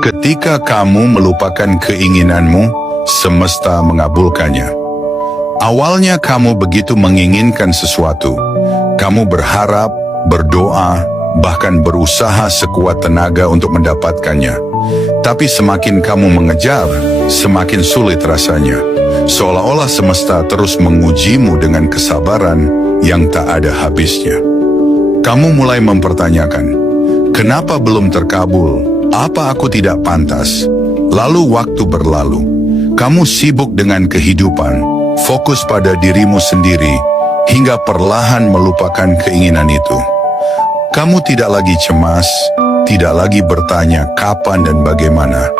Ketika kamu melupakan keinginanmu, semesta mengabulkannya. Awalnya kamu begitu menginginkan sesuatu. Kamu berharap, berdoa, bahkan berusaha sekuat tenaga untuk mendapatkannya. Tapi semakin kamu mengejar, semakin sulit rasanya. Seolah-olah semesta terus mengujimu dengan kesabaran yang tak ada habisnya. Kamu mulai mempertanyakan, kenapa belum terkabul? Apa aku tidak pantas? Lalu waktu berlalu. Kamu sibuk dengan kehidupan, fokus pada dirimu sendiri, hingga perlahan melupakan keinginan itu. Kamu tidak lagi cemas, tidak lagi bertanya kapan dan bagaimana.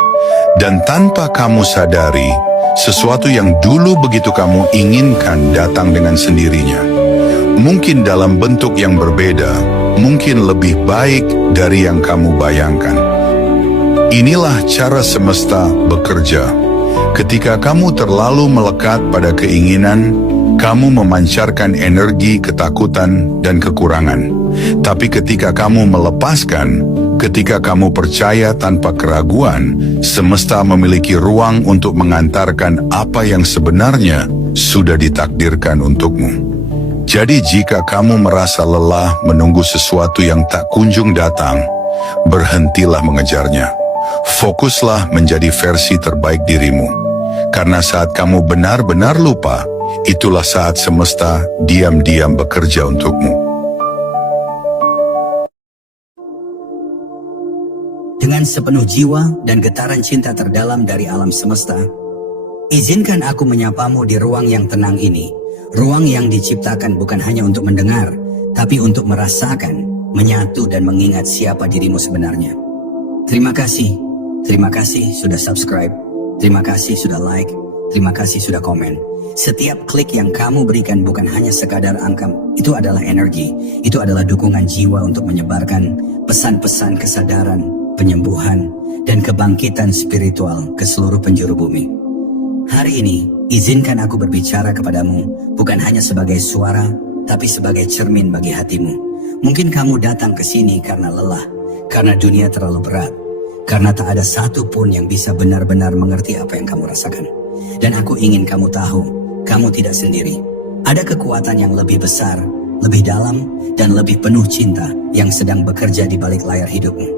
Dan tanpa kamu sadari, sesuatu yang dulu begitu kamu inginkan datang dengan sendirinya. Mungkin dalam bentuk yang berbeda, mungkin lebih baik dari yang kamu bayangkan. Inilah cara semesta bekerja. Ketika kamu terlalu melekat pada keinginan, kamu memancarkan energi ketakutan dan kekurangan. Tapi ketika kamu melepaskan, ketika kamu percaya tanpa keraguan, semesta memiliki ruang untuk mengantarkan apa yang sebenarnya sudah ditakdirkan untukmu. Jadi jika kamu merasa lelah menunggu sesuatu yang tak kunjung datang, berhentilah mengejarnya. Fokuslah menjadi versi terbaik dirimu. Karena saat kamu benar-benar lupa, itulah saat semesta diam-diam bekerja untukmu. Dengan sepenuh jiwa dan getaran cinta terdalam dari alam semesta, izinkan aku menyapamu di ruang yang tenang ini. Ruang yang diciptakan bukan hanya untuk mendengar, tapi untuk merasakan, menyatu dan mengingat siapa dirimu sebenarnya. Terima kasih sudah subscribe, terima kasih sudah like, terima kasih sudah komen. Setiap klik yang kamu berikan bukan hanya sekadar angka, itu adalah energi, itu adalah dukungan jiwa untuk menyebarkan pesan-pesan kesadaran, penyembuhan, dan kebangkitan spiritual ke seluruh penjuru bumi. Hari ini, izinkan aku berbicara kepadamu bukan hanya sebagai suara, tapi sebagai cermin bagi hatimu. Mungkin kamu datang ke sini karena lelah, karena dunia terlalu berat, karena tak ada satu pun yang bisa benar-benar mengerti apa yang kamu rasakan. Dan aku ingin kamu tahu, kamu tidak sendiri. Ada kekuatan yang lebih besar, lebih dalam, dan lebih penuh cinta yang sedang bekerja di balik layar hidupmu.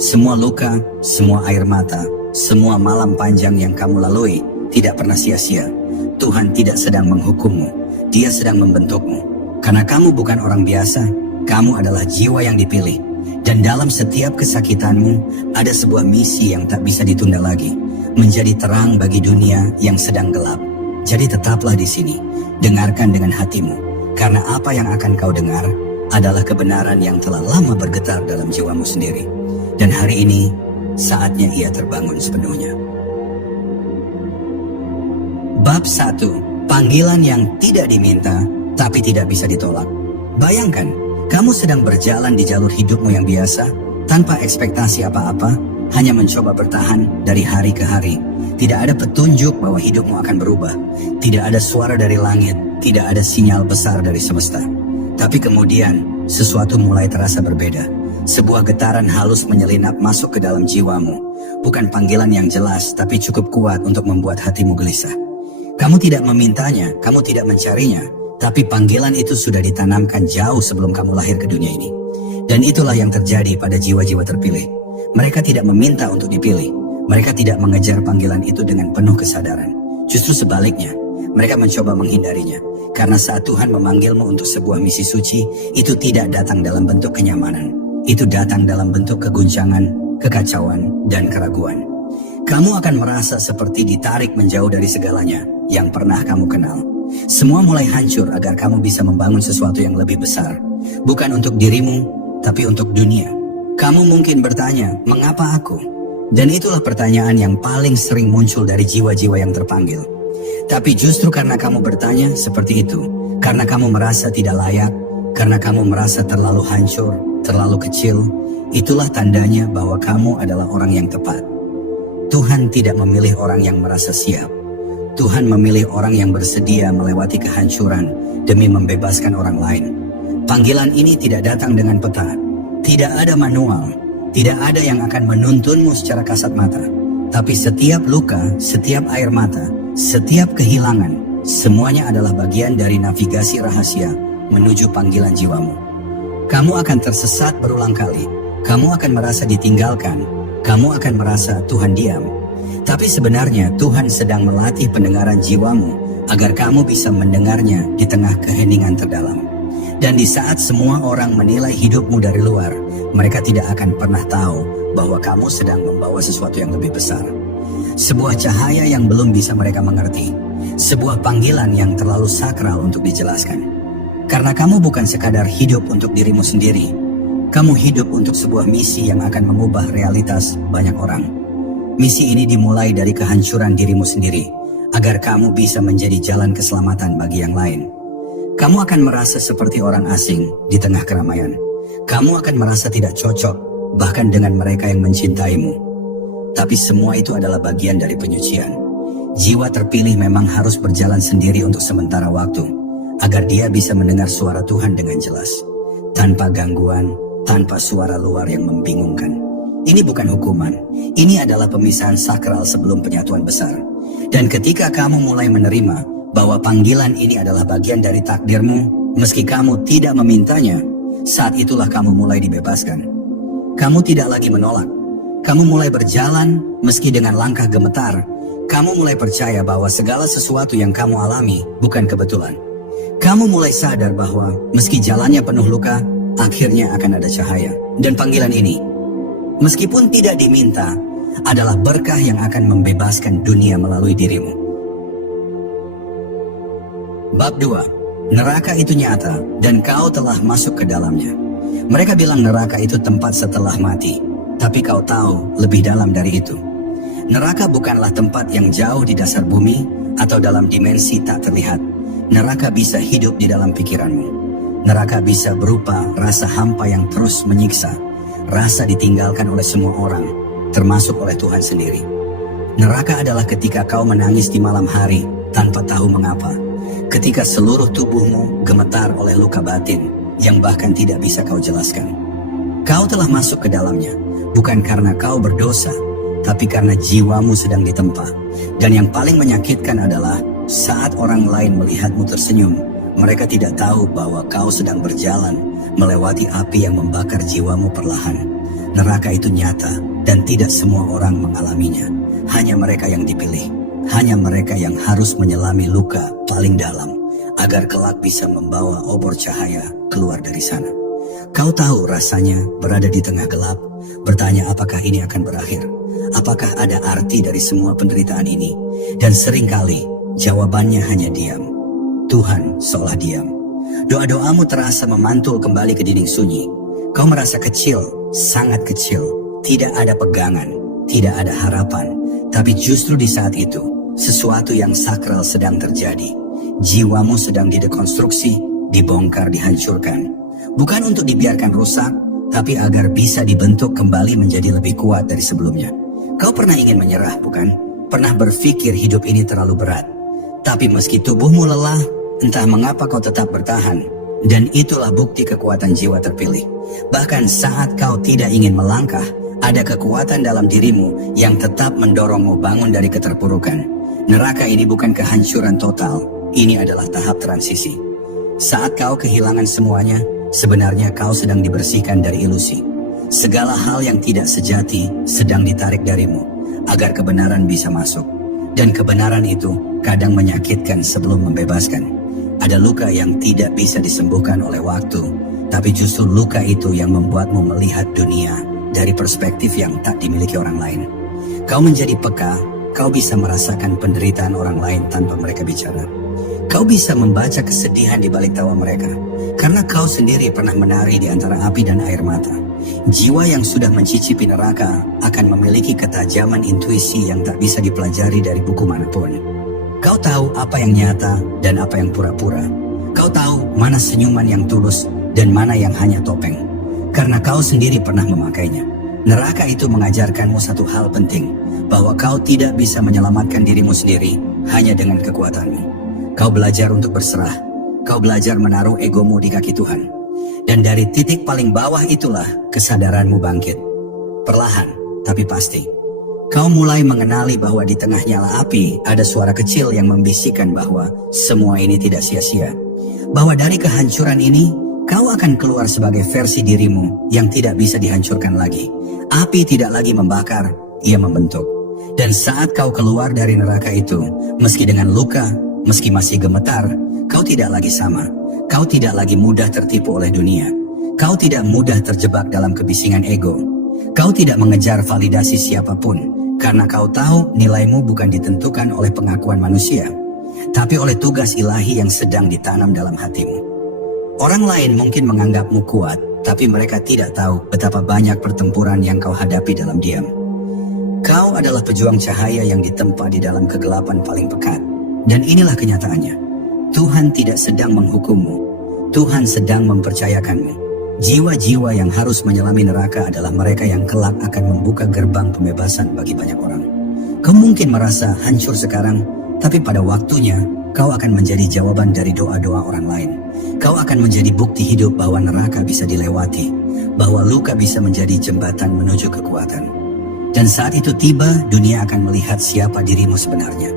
Semua luka, semua air mata, semua malam panjang yang kamu lalui tidak pernah sia-sia. Tuhan tidak sedang menghukummu, Dia sedang membentukmu. Karena kamu bukan orang biasa, kamu adalah jiwa yang dipilih. Dan dalam setiap kesakitanmu, ada sebuah misi yang tak bisa ditunda lagi. Menjadi terang bagi dunia yang sedang gelap. Jadi tetaplah di sini, dengarkan dengan hatimu. Karena apa yang akan kau dengar adalah kebenaran yang telah lama bergetar dalam jiwamu sendiri. Dan hari ini, saatnya ia terbangun sepenuhnya. Bab 1. Panggilan yang tidak diminta, tapi tidak bisa ditolak. Bayangkan, kamu sedang berjalan di jalur hidupmu yang biasa, tanpa ekspektasi apa-apa, hanya mencoba bertahan dari hari ke hari. Tidak ada petunjuk bahwa hidupmu akan berubah. Tidak ada suara dari langit, tidak ada sinyal besar dari semesta. Tapi kemudian, sesuatu mulai terasa berbeda. Sebuah getaran halus menyelinap masuk ke dalam jiwamu. Bukan panggilan yang jelas, tapi cukup kuat untuk membuat hatimu gelisah. Kamu tidak memintanya, kamu tidak mencarinya, tapi panggilan itu sudah ditanamkan jauh sebelum kamu lahir ke dunia ini. Dan itulah yang terjadi pada jiwa-jiwa terpilih. Mereka tidak meminta untuk dipilih. Mereka tidak mengejar panggilan itu dengan penuh kesadaran. Justru sebaliknya, mereka mencoba menghindarinya. Karena saat Tuhan memanggilmu untuk sebuah misi suci, itu tidak datang dalam bentuk kenyamanan. Itu datang dalam bentuk keguncangan, kekacauan, dan keraguan. Kamu akan merasa seperti ditarik menjauh dari segalanya yang pernah kamu kenal. Semua mulai hancur agar kamu bisa membangun sesuatu yang lebih besar. Bukan untuk dirimu, tapi untuk dunia. Kamu mungkin bertanya, mengapa aku? Dan itulah pertanyaan yang paling sering muncul dari jiwa-jiwa yang terpanggil. Tapi justru karena kamu bertanya seperti itu, karena kamu merasa tidak layak, karena kamu merasa terlalu hancur, terlalu kecil, itulah tandanya bahwa kamu adalah orang yang tepat. Tuhan tidak memilih orang yang merasa siap. Tuhan memilih orang yang bersedia melewati kehancuran demi membebaskan orang lain. Panggilan ini tidak datang dengan peta. Tidak ada manual. Tidak ada yang akan menuntunmu secara kasat mata. Tapi setiap luka, setiap air mata, setiap kehilangan, semuanya adalah bagian dari navigasi rahasia menuju panggilan jiwamu. Kamu akan tersesat berulang kali. Kamu akan merasa ditinggalkan. Kamu akan merasa Tuhan diam. Tapi sebenarnya Tuhan sedang melatih pendengaran jiwamu agar kamu bisa mendengarnya di tengah keheningan terdalam. Dan di saat semua orang menilai hidupmu dari luar, mereka tidak akan pernah tahu bahwa kamu sedang membawa sesuatu yang lebih besar. Sebuah cahaya yang belum bisa mereka mengerti. Sebuah panggilan yang terlalu sakral untuk dijelaskan. Karena kamu bukan sekadar hidup untuk dirimu sendiri. Kamu hidup untuk sebuah misi yang akan mengubah realitas banyak orang. Misi ini dimulai dari kehancuran dirimu sendiri, agar kamu bisa menjadi jalan keselamatan bagi yang lain. Kamu akan merasa seperti orang asing di tengah keramaian. Kamu akan merasa tidak cocok, bahkan dengan mereka yang mencintaimu. Tapi semua itu adalah bagian dari penyucian. Jiwa terpilih memang harus berjalan sendiri untuk sementara waktu, agar dia bisa mendengar suara Tuhan dengan jelas, tanpa gangguan, tanpa suara luar yang membingungkan. Ini bukan hukuman, ini adalah pemisahan sakral sebelum penyatuan besar. Dan ketika kamu mulai menerima bahwa panggilan ini adalah bagian dari takdirmu, meski kamu tidak memintanya, saat itulah kamu mulai dibebaskan. Kamu tidak lagi menolak. Kamu mulai berjalan meski dengan langkah gemetar. Kamu mulai percaya bahwa segala sesuatu yang kamu alami bukan kebetulan. Kamu mulai sadar bahwa meski jalannya penuh luka, akhirnya akan ada cahaya. Dan panggilan ini, meskipun tidak diminta, adalah berkah yang akan membebaskan dunia melalui dirimu. Bab 2. Neraka itu nyata dan kau telah masuk ke dalamnya. Mereka bilang neraka itu tempat setelah mati, tapi kau tahu lebih dalam dari itu. Neraka bukanlah tempat yang jauh di dasar bumi atau dalam dimensi tak terlihat. Neraka bisa hidup di dalam pikiranmu. Neraka bisa berupa rasa hampa yang terus menyiksa, rasa ditinggalkan oleh semua orang, termasuk oleh Tuhan sendiri. Neraka adalah ketika kau menangis di malam hari tanpa tahu mengapa. Ketika seluruh tubuhmu gemetar oleh luka batin yang bahkan tidak bisa kau jelaskan. Kau telah masuk ke dalamnya, bukan karena kau berdosa, tapi karena jiwamu sedang ditempa. Dan yang paling menyakitkan adalah saat orang lain melihatmu tersenyum, mereka tidak tahu bahwa kau sedang berjalan melewati api yang membakar jiwamu perlahan. Neraka itu nyata dan tidak semua orang mengalaminya. Hanya mereka yang dipilih. Hanya mereka yang harus menyelami luka paling dalam agar kelak bisa membawa obor cahaya keluar dari sana. Kau tahu rasanya berada di tengah gelap, bertanya apakah ini akan berakhir, apakah ada arti dari semua penderitaan ini, dan seringkali jawabannya hanya diam. Tuhan seolah diam. Doa-doamu terasa memantul kembali ke dinding sunyi. Kau merasa kecil, sangat kecil, tidak ada pegangan, tidak ada harapan. Tapi justru di saat itu, sesuatu yang sakral sedang terjadi. Jiwamu sedang didekonstruksi, dibongkar, dihancurkan. Bukan untuk dibiarkan rusak, tapi agar bisa dibentuk kembali menjadi lebih kuat dari sebelumnya. Kau pernah ingin menyerah, bukan? Pernah berpikir hidup ini terlalu berat. Tapi meski tubuhmu lelah, entah mengapa kau tetap bertahan. Dan itulah bukti kekuatan jiwa terpilih. Bahkan saat kau tidak ingin melangkah, ada kekuatan dalam dirimu yang tetap mendorongmu bangun dari keterpurukan. Neraka ini bukan kehancuran total, ini adalah tahap transisi. Saat kau kehilangan semuanya, sebenarnya kau sedang dibersihkan dari ilusi. Segala hal yang tidak sejati sedang ditarik darimu, agar kebenaran bisa masuk. Dan kebenaran itu kadang menyakitkan sebelum membebaskan. Ada luka yang tidak bisa disembuhkan oleh waktu, tapi justru luka itu yang membuatmu melihat dunia dari perspektif yang tak dimiliki orang lain. Kau menjadi peka, kau bisa merasakan penderitaan orang lain tanpa mereka bicara. Kau bisa membaca kesedihan di balik tawa mereka, karena kau sendiri pernah menari di antara api dan air mata. Jiwa yang sudah mencicipi neraka akan memiliki ketajaman intuisi yang tak bisa dipelajari dari buku manapun. Kau tahu apa yang nyata dan apa yang pura-pura. Kau tahu mana senyuman yang tulus dan mana yang hanya topeng. Karena kau sendiri pernah memakainya. Neraka itu mengajarkanmu satu hal penting, bahwa kau tidak bisa menyelamatkan dirimu sendiri hanya dengan kekuatanmu. Kau belajar untuk berserah. Kau belajar menaruh egomu di kaki Tuhan. Dan dari titik paling bawah itulah kesadaranmu bangkit. perlahan, tapi pasti. Kau mulai mengenali bahwa di tengah nyala api ada suara kecil yang membisikkan bahwa semua ini tidak sia-sia. Bahwa dari kehancuran ini, kau akan keluar sebagai versi dirimu yang tidak bisa dihancurkan lagi. Api tidak lagi membakar, ia membentuk. Dan saat kau keluar dari neraka itu, meski dengan luka, meski masih gemetar, kau tidak lagi sama. Kau tidak lagi mudah tertipu oleh dunia. Kau tidak mudah terjebak dalam kebisingan ego. Kau tidak mengejar validasi siapapun, karena kau tahu nilaimu bukan ditentukan oleh pengakuan manusia, tapi oleh tugas ilahi yang sedang ditanam dalam hatimu. Orang lain mungkin menganggapmu kuat, tapi mereka tidak tahu betapa banyak pertempuran yang kau hadapi dalam diam. Kau adalah pejuang cahaya yang ditempa di dalam kegelapan paling pekat. Dan inilah kenyataannya. Tuhan tidak sedang menghukummu. Tuhan sedang mempercayakanmu. Jiwa-jiwa yang harus menyelami neraka adalah mereka yang kelak akan membuka gerbang pembebasan bagi banyak orang. Kau mungkin merasa hancur sekarang, tapi pada waktunya kau akan menjadi jawaban dari doa-doa orang lain. Kau akan menjadi bukti hidup bahwa neraka bisa dilewati, bahwa luka bisa menjadi jembatan menuju kekuatan. Dan saat itu tiba, dunia akan melihat siapa dirimu sebenarnya.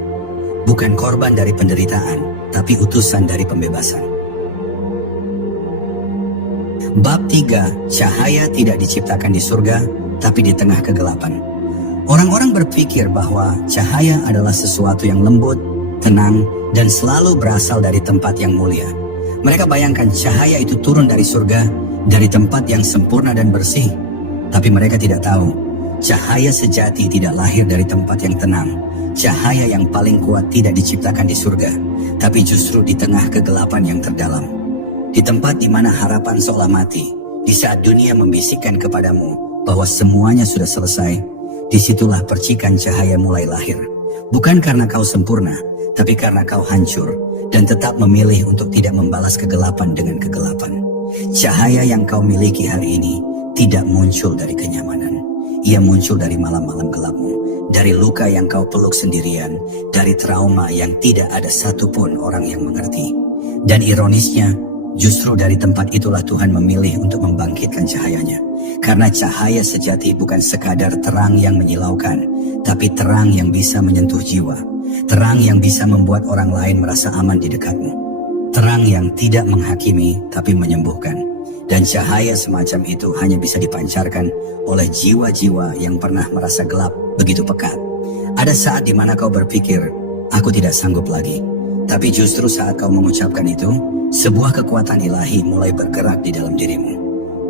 Bukan korban dari penderitaan, tapi utusan dari pembebasan. Bab 3, cahaya tidak diciptakan di surga, tapi di tengah kegelapan. Orang-orang berpikir bahwa cahaya adalah sesuatu yang lembut, tenang, dan selalu berasal dari tempat yang mulia. Mereka bayangkan cahaya itu turun dari surga, dari tempat yang sempurna dan bersih. Tapi mereka tidak tahu, cahaya sejati tidak lahir dari tempat yang tenang. Cahaya yang paling kuat tidak diciptakan di surga, tapi justru di tengah kegelapan yang terdalam. Di tempat di mana harapan seolah mati, di saat dunia membisikkan kepadamu bahwa semuanya sudah selesai, disitulah percikan cahaya mulai lahir. Bukan karena kau sempurna, tapi karena kau hancur dan tetap memilih untuk tidak membalas kegelapan dengan kegelapan. Cahaya yang kau miliki hari ini tidak muncul dari kenyamanan. Ia muncul dari malam-malam gelapmu, dari luka yang kau peluk sendirian, dari trauma yang tidak ada satupun orang yang mengerti. Dan ironisnya, justru dari tempat itulah Tuhan memilih untuk membangkitkan cahayanya. Karena cahaya sejati bukan sekadar terang yang menyilaukan, tapi terang yang bisa menyentuh jiwa. Terang yang bisa membuat orang lain merasa aman di dekatmu. Terang yang tidak menghakimi, tapi menyembuhkan. Dan cahaya semacam itu hanya bisa dipancarkan oleh jiwa-jiwa yang pernah merasa gelap begitu pekat. Ada saat di mana kau berpikir, aku tidak sanggup lagi. Tapi justru saat kau mengucapkan itu, sebuah kekuatan ilahi mulai bergerak di dalam dirimu.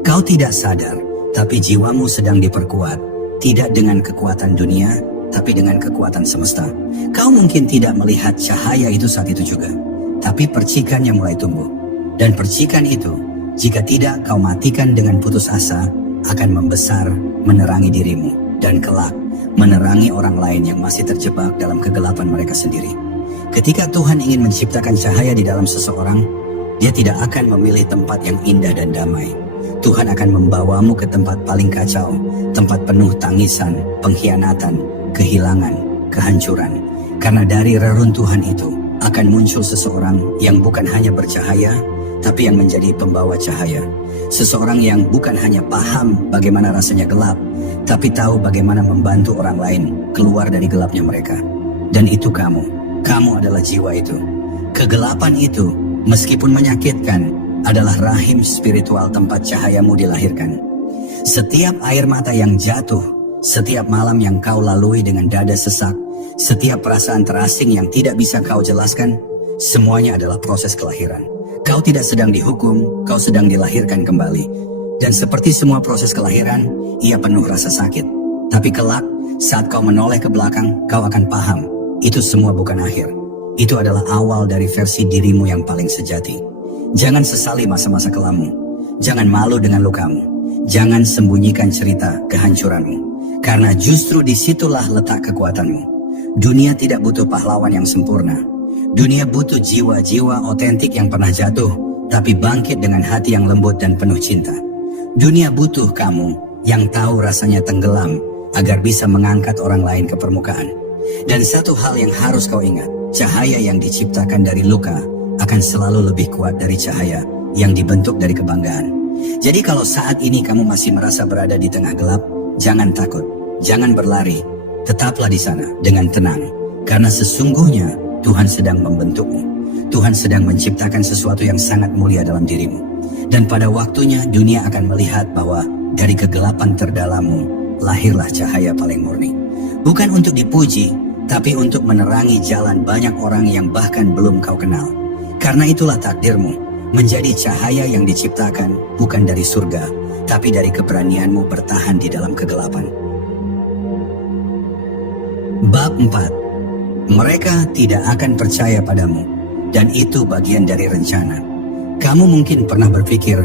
Kau tidak sadar, tapi jiwamu sedang diperkuat, tidak dengan kekuatan dunia, tapi dengan kekuatan semesta. Kau mungkin tidak melihat cahaya itu saat itu juga, tapi percikannya mulai tumbuh. Dan percikan itu, jika tidak kau matikan dengan putus asa, akan membesar, menerangi dirimu, dan kelak menerangi orang lain yang masih terjebak dalam kegelapan mereka sendiri. Ketika Tuhan ingin menciptakan cahaya di dalam seseorang, Dia tidak akan memilih tempat yang indah dan damai. Tuhan akan membawamu ke tempat paling kacau, tempat penuh tangisan, pengkhianatan, kehilangan, kehancuran. Karena dari reruntuhan itu akan muncul seseorang yang bukan hanya bercahaya, tapi yang menjadi pembawa cahaya. Seseorang yang bukan hanya paham bagaimana rasanya gelap, tapi tahu bagaimana membantu orang lain keluar dari gelapnya mereka. Dan itu kamu adalah jiwa itu. Kegelapan itu, meskipun menyakitkan, adalah rahim spiritual tempat cahayamu dilahirkan. Setiap air mata yang jatuh, setiap malam yang kau lalui dengan dada sesak, setiap perasaan terasing yang tidak bisa kau jelaskan, semuanya adalah proses kelahiran. Kau tidak sedang dihukum, kau sedang dilahirkan kembali. Dan seperti semua proses kelahiran, ia penuh rasa sakit. Tapi kelak, saat kau menoleh ke belakang, kau akan paham, itu semua bukan akhir. Itu adalah awal dari versi dirimu yang paling sejati. Jangan sesali masa-masa kelammu. Jangan malu dengan lukamu. Jangan sembunyikan cerita kehancuranmu. Karena justru disitulah letak kekuatanmu. Dunia tidak butuh pahlawan yang sempurna. Dunia butuh jiwa-jiwa otentik yang pernah jatuh, tapi bangkit dengan hati yang lembut dan penuh cinta. Dunia butuh kamu yang tahu rasanya tenggelam agar bisa mengangkat orang lain ke permukaan. Dan satu hal yang harus kau ingat, cahaya yang diciptakan dari luka akan selalu lebih kuat dari cahaya yang dibentuk dari kebanggaan. Jadi kalau saat ini kamu masih merasa berada di tengah gelap, jangan takut, jangan berlari, tetaplah di sana dengan tenang, karena sesungguhnya Tuhan sedang membentukmu. Tuhan sedang menciptakan sesuatu yang sangat mulia dalam dirimu. Dan pada waktunya dunia akan melihat bahwa dari kegelapan terdalammu lahirlah cahaya paling murni. Bukan untuk dipuji, tapi untuk menerangi jalan banyak orang yang bahkan belum kau kenal. Karena itulah takdirmu, menjadi cahaya yang diciptakan bukan dari surga, tapi dari keberanianmu bertahan di dalam kegelapan. Bab 4. Mereka tidak akan percaya padamu, dan itu bagian dari rencana. Kamu mungkin pernah berpikir,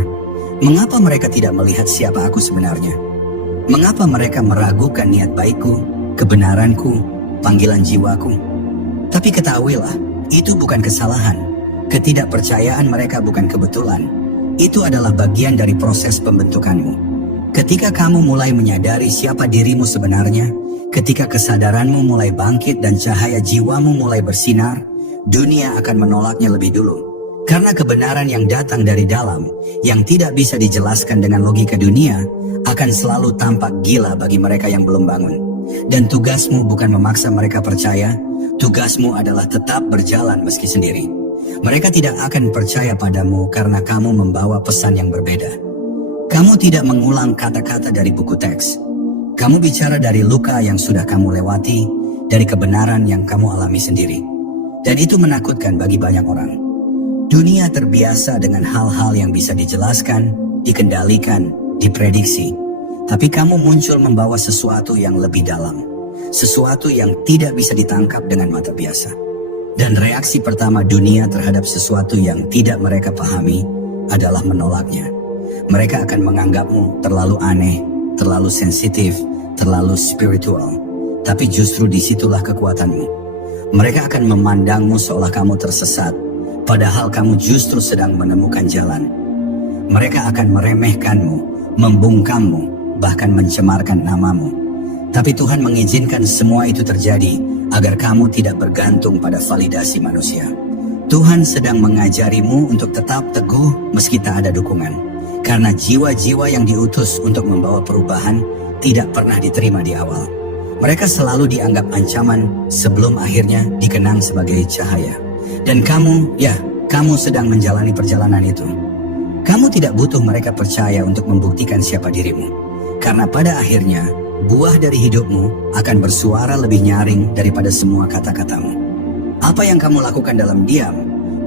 mengapa mereka tidak melihat siapa aku sebenarnya? Mengapa mereka meragukan niat baikku, kebenaranku, panggilan jiwaku? Tapi ketahuilah, itu bukan kesalahan. Ketidakpercayaan mereka bukan kebetulan. Itu adalah bagian dari proses pembentukanmu. Ketika kamu mulai menyadari siapa dirimu sebenarnya, ketika kesadaranmu mulai bangkit dan cahaya jiwamu mulai bersinar, dunia akan menolaknya lebih dulu. Karena kebenaran yang datang dari dalam, yang tidak bisa dijelaskan dengan logika dunia, akan selalu tampak gila bagi mereka yang belum bangun. Dan tugasmu bukan memaksa mereka percaya, tugasmu adalah tetap berjalan meski sendiri. Mereka tidak akan percaya padamu karena kamu membawa pesan yang berbeda. Kamu tidak mengulang kata-kata dari buku teks. Kamu bicara dari luka yang sudah kamu lewati, dari kebenaran yang kamu alami sendiri. Dan itu menakutkan bagi banyak orang. Dunia terbiasa dengan hal-hal yang bisa dijelaskan, dikendalikan, diprediksi. Tapi kamu muncul membawa sesuatu yang lebih dalam. Sesuatu yang tidak bisa ditangkap dengan mata biasa. Dan reaksi pertama dunia terhadap sesuatu yang tidak mereka pahami adalah menolaknya. Mereka akan menganggapmu terlalu aneh, terlalu sensitif, terlalu spiritual. Tapi justru disitulah kekuatanmu. Mereka akan memandangmu seolah kamu tersesat, padahal kamu justru sedang menemukan jalan. Mereka akan meremehkanmu, membungkammu, bahkan mencemarkan namamu. Tapi Tuhan mengizinkan semua itu terjadi agar kamu tidak bergantung pada validasi manusia. Tuhan sedang mengajarimu untuk tetap teguh meski tak ada dukungan. Karena jiwa-jiwa yang diutus untuk membawa perubahan tidak pernah diterima di awal. Mereka selalu dianggap ancaman sebelum akhirnya dikenang sebagai cahaya. Dan kamu sedang menjalani perjalanan itu. Kamu tidak butuh mereka percaya untuk membuktikan siapa dirimu. Karena pada akhirnya, buah dari hidupmu akan bersuara lebih nyaring daripada semua kata-katamu. Apa yang kamu lakukan dalam diam,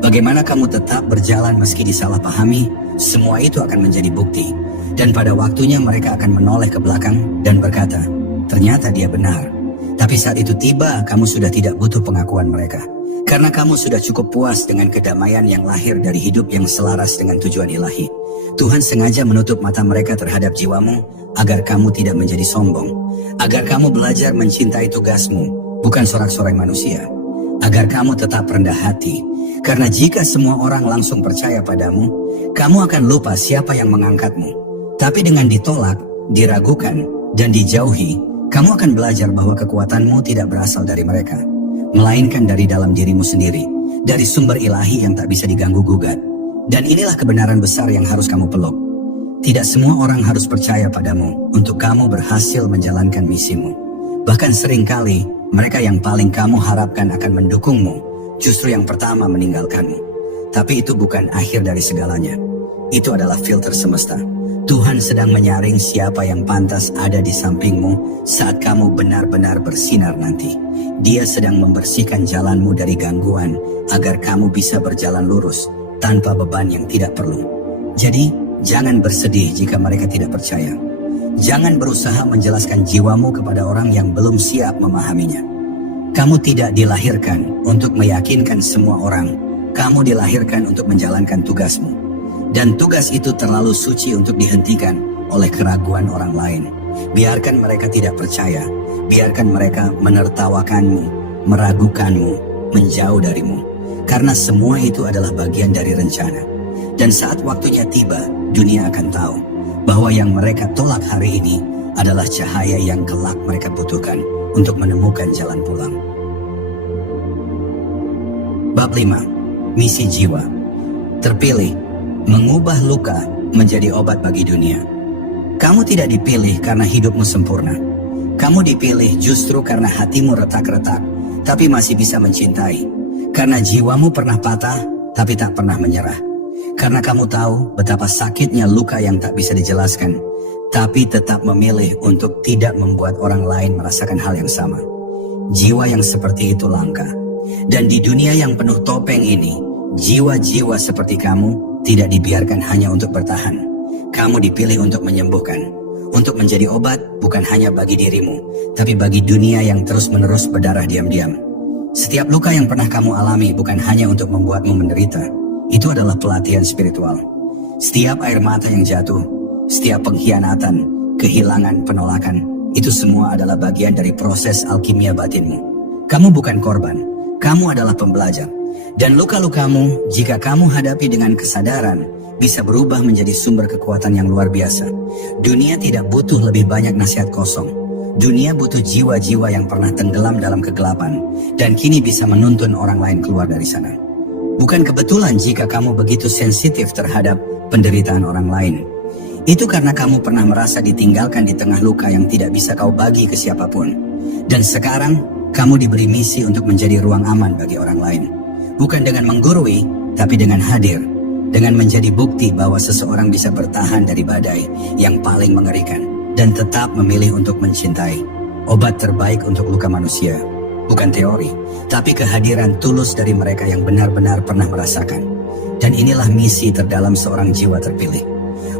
bagaimana kamu tetap berjalan meski disalahpahami, semua itu akan menjadi bukti. Dan pada waktunya mereka akan menoleh ke belakang dan berkata, ternyata dia benar. Tapi saat itu tiba, kamu sudah tidak butuh pengakuan mereka. Karena kamu sudah cukup puas dengan kedamaian yang lahir dari hidup yang selaras dengan tujuan ilahi. Tuhan sengaja menutup mata mereka terhadap jiwamu agar kamu tidak menjadi sombong. Agar kamu belajar mencintai tugasmu, bukan sorak-sorai manusia. Agar kamu tetap rendah hati. Karena jika semua orang langsung percaya padamu, kamu akan lupa siapa yang mengangkatmu. Tapi dengan ditolak, diragukan, dan dijauhi, kamu akan belajar bahwa kekuatanmu tidak berasal dari mereka, melainkan dari dalam dirimu sendiri, dari sumber ilahi yang tak bisa diganggu-gugat. Dan inilah kebenaran besar yang harus kamu peluk. Tidak semua orang harus percaya padamu untuk kamu berhasil menjalankan misimu. Bahkan seringkali, mereka yang paling kamu harapkan akan mendukungmu, justru yang pertama meninggalkanmu. Tapi itu bukan akhir dari segalanya. Itu adalah filter semesta. Tuhan sedang menyaring siapa yang pantas ada di sampingmu saat kamu benar-benar bersinar nanti. Dia sedang membersihkan jalanmu dari gangguan agar kamu bisa berjalan lurus tanpa beban yang tidak perlu. Jadi, jangan bersedih jika mereka tidak percaya. Jangan berusaha menjelaskan jiwamu kepada orang yang belum siap memahaminya. Kamu tidak dilahirkan untuk meyakinkan semua orang. Kamu dilahirkan untuk menjalankan tugasmu. Dan tugas itu terlalu suci untuk dihentikan oleh keraguan orang lain. Biarkan mereka tidak percaya. Biarkan mereka menertawakanmu, meragukanmu, menjauh darimu. Karena semua itu adalah bagian dari rencana. Dan saat waktunya tiba, dunia akan tahu bahwa yang mereka tolak hari ini adalah cahaya yang kelak mereka butuhkan untuk menemukan jalan pulang. Bab 5. Misi jiwa. Terpilih, mengubah luka menjadi obat bagi dunia. Kamu tidak dipilih karena hidupmu sempurna. Kamu dipilih justru karena hatimu retak-retak, tapi masih bisa mencintai. Karena jiwamu pernah patah, tapi tak pernah menyerah. Karena kamu tahu betapa sakitnya luka yang tak bisa dijelaskan, tapi tetap memilih untuk tidak membuat orang lain merasakan hal yang sama. Jiwa yang seperti itu langka. Dan di dunia yang penuh topeng ini, jiwa-jiwa seperti kamu tidak dibiarkan hanya untuk bertahan. Kamu dipilih untuk menyembuhkan, untuk menjadi obat bukan hanya bagi dirimu, tapi bagi dunia yang terus-menerus berdarah diam-diam. Setiap luka yang pernah kamu alami bukan hanya untuk membuatmu menderita, itu adalah pelatihan spiritual. Setiap air mata yang jatuh, setiap pengkhianatan, kehilangan, penolakan, itu semua adalah bagian dari proses alkimia batinmu. Kamu bukan korban, kamu adalah pembelajar. Dan luka-lukamu, jika kamu hadapi dengan kesadaran, bisa berubah menjadi sumber kekuatan yang luar biasa. Dunia tidak butuh lebih banyak nasihat kosong. Dunia butuh jiwa-jiwa yang pernah tenggelam dalam kegelapan, dan kini bisa menuntun orang lain keluar dari sana. Bukan kebetulan jika kamu begitu sensitif terhadap penderitaan orang lain. Itu karena kamu pernah merasa ditinggalkan di tengah luka yang tidak bisa kau bagi ke siapapun. Dan sekarang, kamu diberi misi untuk menjadi ruang aman bagi orang lain. Bukan dengan menggurui, tapi dengan hadir. Dengan menjadi bukti bahwa seseorang bisa bertahan dari badai yang paling mengerikan. Dan tetap memilih untuk mencintai. Obat terbaik untuk luka manusia. Bukan teori, tapi kehadiran tulus dari mereka yang benar-benar pernah merasakan. Dan inilah misi terdalam seorang jiwa terpilih.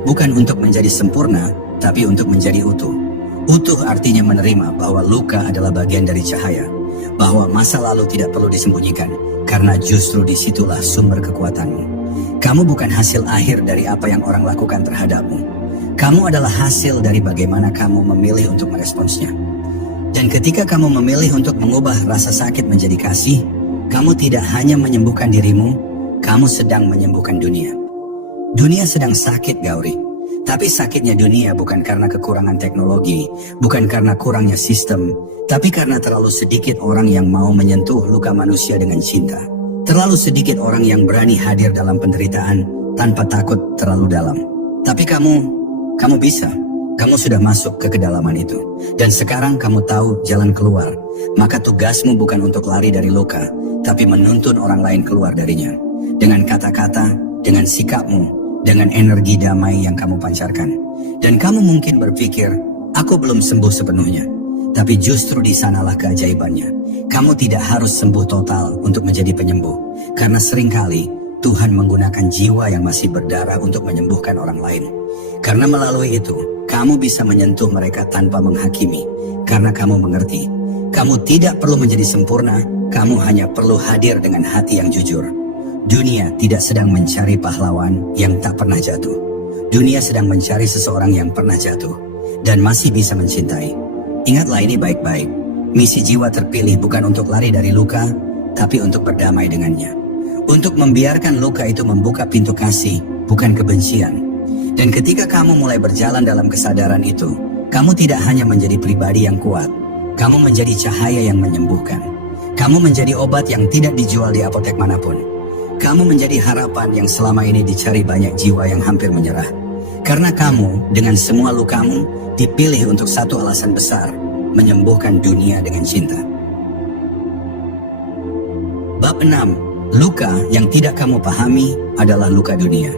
Bukan untuk menjadi sempurna, tapi untuk menjadi utuh. Utuh artinya menerima bahwa luka adalah bagian dari cahaya. Bahwa masa lalu tidak perlu disembunyikan, karena justru disitulah sumber kekuatanmu. Kamu bukan hasil akhir dari apa yang orang lakukan terhadapmu. Kamu adalah hasil dari bagaimana kamu memilih untuk meresponsnya. Dan ketika kamu memilih untuk mengubah rasa sakit menjadi kasih, kamu tidak hanya menyembuhkan dirimu, kamu sedang menyembuhkan dunia. Dunia sedang sakit, Gauri. Tapi sakitnya dunia bukan karena kekurangan teknologi, bukan karena kurangnya sistem, tapi karena terlalu sedikit orang yang mau menyentuh luka manusia dengan cinta. Terlalu sedikit orang yang berani hadir dalam penderitaan tanpa takut terlalu dalam. Tapi kamu bisa. Kamu sudah masuk ke kedalaman itu. Dan sekarang kamu tahu jalan keluar. Maka tugasmu bukan untuk lari dari luka, tapi menuntun orang lain keluar darinya. Dengan kata-kata, dengan sikapmu, dengan energi damai yang kamu pancarkan. Dan kamu mungkin berpikir, aku belum sembuh sepenuhnya. Tapi justru di sanalah keajaibannya. Kamu tidak harus sembuh total untuk menjadi penyembuh. Karena seringkali Tuhan menggunakan jiwa yang masih berdarah untuk menyembuhkan orang lain. Karena melalui itu, kamu bisa menyentuh mereka tanpa menghakimi. Karena kamu mengerti, kamu tidak perlu menjadi sempurna, kamu hanya perlu hadir dengan hati yang jujur. Dunia tidak sedang mencari pahlawan yang tak pernah jatuh. Dunia sedang mencari seseorang yang pernah jatuh dan masih bisa mencintai. Ingatlah ini baik-baik. Misi jiwa terpilih bukan untuk lari dari luka, tapi untuk berdamai dengannya. Untuk membiarkan luka itu membuka pintu kasih, bukan kebencian. Dan ketika kamu mulai berjalan dalam kesadaran itu, kamu tidak hanya menjadi pribadi yang kuat, kamu menjadi cahaya yang menyembuhkan. Kamu menjadi obat yang tidak dijual di apotek manapun. Kamu menjadi harapan yang selama ini dicari banyak jiwa yang hampir menyerah. Karena kamu, dengan semua lukamu, dipilih untuk satu alasan besar, menyembuhkan dunia dengan cinta. Bab 6. Luka yang tidak kamu pahami adalah luka dunia.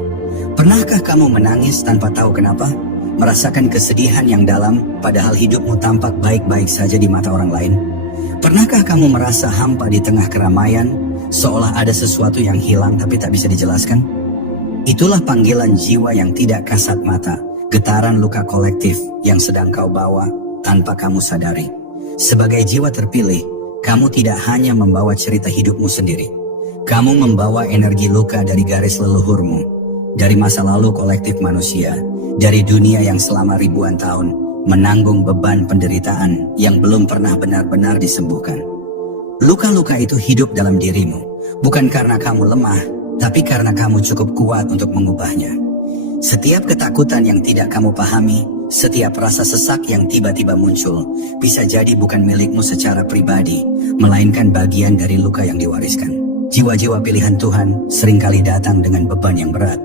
Pernahkah kamu menangis tanpa tahu kenapa? Merasakan kesedihan yang dalam, padahal hidupmu tampak baik-baik saja di mata orang lain? Pernahkah kamu merasa hampa di tengah keramaian, seolah ada sesuatu yang hilang tapi tak bisa dijelaskan? Itulah panggilan jiwa yang tidak kasat mata, getaran luka kolektif yang sedang kau bawa tanpa kamu sadari. Sebagai jiwa terpilih, kamu tidak hanya membawa cerita hidupmu sendiri. Kamu membawa energi luka dari garis leluhurmu, dari masa lalu kolektif manusia, dari dunia yang selama ribuan tahun menanggung beban penderitaan yang belum pernah benar-benar disembuhkan. Luka-luka itu hidup dalam dirimu, bukan karena kamu lemah, tapi karena kamu cukup kuat untuk mengubahnya. Setiap ketakutan yang tidak kamu pahami, setiap rasa sesak yang tiba-tiba muncul, bisa jadi bukan milikmu secara pribadi, melainkan bagian dari luka yang diwariskan. Jiwa-jiwa pilihan Tuhan seringkali datang dengan beban yang berat,